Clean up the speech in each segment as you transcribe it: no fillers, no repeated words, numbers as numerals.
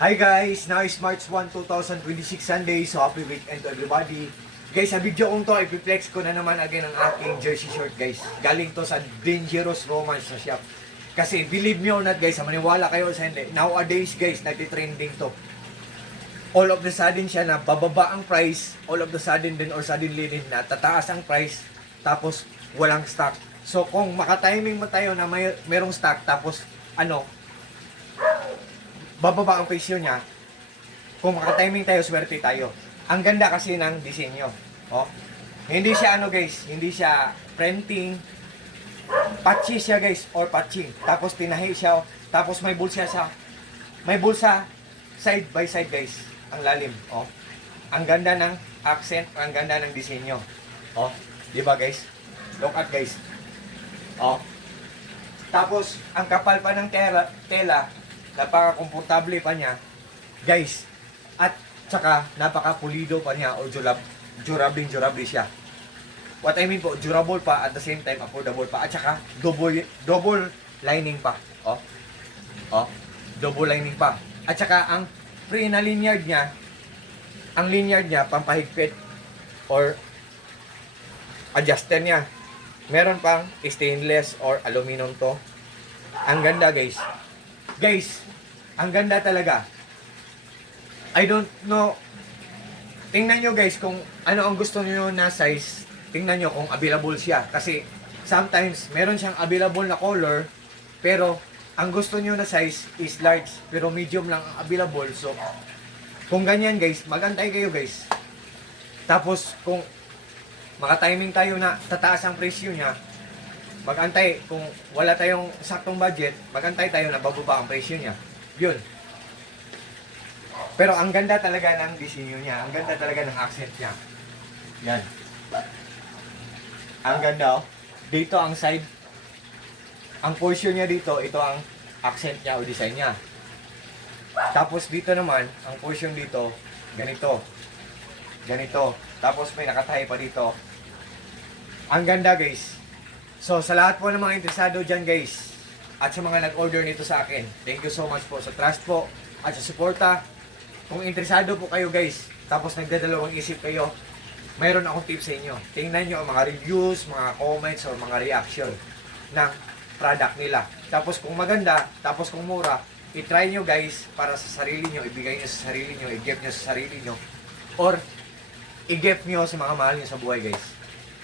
Hi guys! Now is March 1, 2026 Sunday. So happy weekend to everybody. Guys, sa video kong to, ipiplex ko na naman again ang aking jersey short guys. Galing to sa Dangerous Romance na shop. Kasi believe me or not guys, maniwala kayo sa hindi. Nowadays guys, nagtitrending to. All of the sudden siya na bababa ang price. All of the sudden din or suddenly din na tataas ang price. Tapos walang stock. So kung makatiming mo tayo na merong stock tapos bababa ang presyo niya. Kung makatiming tayo, swerte tayo. Ang ganda kasi ng disenyo. Oh. Hindi siya guys, hindi siya printing. Patchy siya guys, or patching. Tapos tinahi siya, tapos may bulsa side by side guys. Ang lalim, oh. Ang ganda ng accent, ang ganda ng disenyo. Oh, di ba guys? Look at guys. Oh. Tapos ang kapal pa ng tela, napaka-komportable pa niya, guys. At saka napaka-pulido pa niya o durable siya. What I mean po, durable pa at the same time affordable pa. At saka double lining pa. Oh, double lining pa. At saka ang free na lanyard niya, ang lanyard niya pampahigpit or adjuster niya. Meron pang stainless or aluminum to. Ang ganda guys. Guys, ang ganda talaga. I don't know. Tingnan nyo guys kung ano ang gusto nyo na size. Tingnan nyo kung available siya. Kasi sometimes meron siyang available na color. Pero ang gusto nyo na size is large. Pero medium lang ang available. So kung ganyan guys, magantay kayo guys. Tapos kung makatiming tayo na tataas ang presyo niya, magantay, kung wala tayong saktong budget, magantay tayo na bababa ang presyo niya. Yun. Pero ang ganda talaga ng disenyo niya. Ang ganda talaga ng accent niya. Yan. Ang ganda oh. Dito ang side. Ang portion niya dito, ito ang accent niya o design niya. Tapos dito naman, ang portion dito, ganito. Ganito. Tapos may nakatahi pa dito. Ang ganda guys. So, sa lahat po ng mga interesado dyan guys, at sa mga nag-order nito sa akin, thank you so much po sa trust po, at sa suporta. Kung interesado po kayo guys, tapos nagdadalawang isip kayo, mayroon akong tips sa inyo. Tingnan nyo ang mga reviews, mga comments, or mga reaction ng product nila. Tapos kung maganda, tapos kung mura, i-try nyo guys para sa sarili nyo, ibigay nyo sa sarili nyo, i-gift nyo sa sarili nyo, or i-gift nyo sa mga mahal nyo sa buhay guys.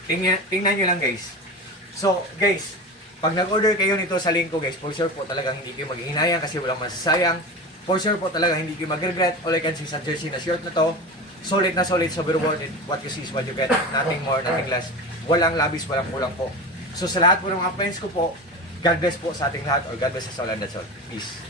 Tingnan nyo lang guys. So, guys, pag nag-order kayo nito sa link ko, guys, for sure po talagang hindi kayo maghihinayang kasi walang masasayang. For sure po talaga hindi kayo mag-regret. All I can see sa jersey na shirt na to, solid na solid, so very worth it. What you see is what you get. Nothing more, nothing less. Walang labis, walang kulang po. So, sa lahat po ng mga friends ko po, God bless po sa ating lahat, or God bless us all and that's all. Peace.